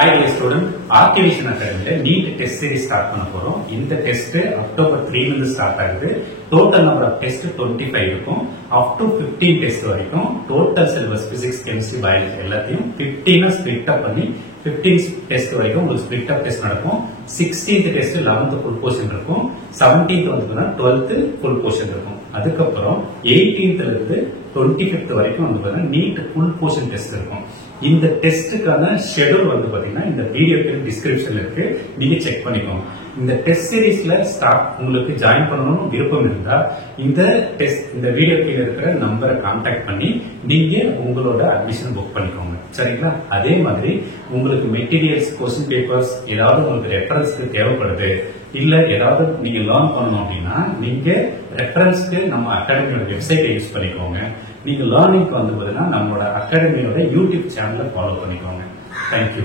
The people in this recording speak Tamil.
Hi dear student, Artivation Academy NEET test series start பண்ண போறோம். இந்த டெஸ்ட் அக்டோபர் 3 ல இருந்து ஸ்டார்ட் ஆகுது. டோட்டல் நம்பர் ஆஃப் டெஸ்ட் 25 இருக்கும். அப் டு 15 டெஸ்ட் வரைக்கும் total syllabus physics, chemistry, biology எல்லாத்தையும் 15 ஸ்ப்ளிட் அப் பண்ணி 15 டெஸ்ட் வரைக்கும் உங்களுக்கு ஸ்ப்ளிட் அப் டெஸ்ட் நடக்கும். 16th test 11th full portion இருக்கும். 17th வந்து 12th ஃபுல் போர்ஷன் இருக்கும். அதுக்கப்புறம் 18th ல இருந்து 25th வரைக்கும் வந்து நீட் ஃபுல் போர்ஷன் டெஸ்ட் இருக்கும். இந்த டெஸ்டுக்கான ஷெட்யூல் வந்து பாத்தீங்கன்னா இந்த வீடியோக்கு டிஸ்கிரிப்ஷன்ல இருக்கு, நீங்க செக் பண்ணிக்கோங்க. இந்த டெஸ்ட் சீரீஸ்ல உங்களுக்கு ஜாயின் பண்ணணும்னு விருப்பம் இருந்தா இந்த வீடியோ கீழே இருக்கிற நம்பரை கான்டாக்ட் பண்ணி நீங்க உங்களோட அட்மிஷன் புக் பண்ணிக்கோங்க. சரிங்களா? அதே மாதிரி உங்களுக்கு மெட்டீரியல்ஸ், கொஸ்டின் பேப்பர்ஸ் ஏதாவது உங்களுக்கு ரெஃபரன்ஸ்க்கு தேவைப்படுது, இல்ல ஏதாவது நீங்க லேர்ன் பண்ணணும் அப்படின்னா நீங்க ரெஃபரன்ஸ்க்கு நம்ம அகாடமியோட வெப்சைட்டை யூஸ் பண்ணிக்கோங்க. நீங்க லேர்னிங்க்கு வந்து பாத்தீங்கன்னா நம்மளோட அகாடமியோட யூடியூப் சேனலை ஃபாலோ பண்ணிக்கோங்க. தேங்க்யூ.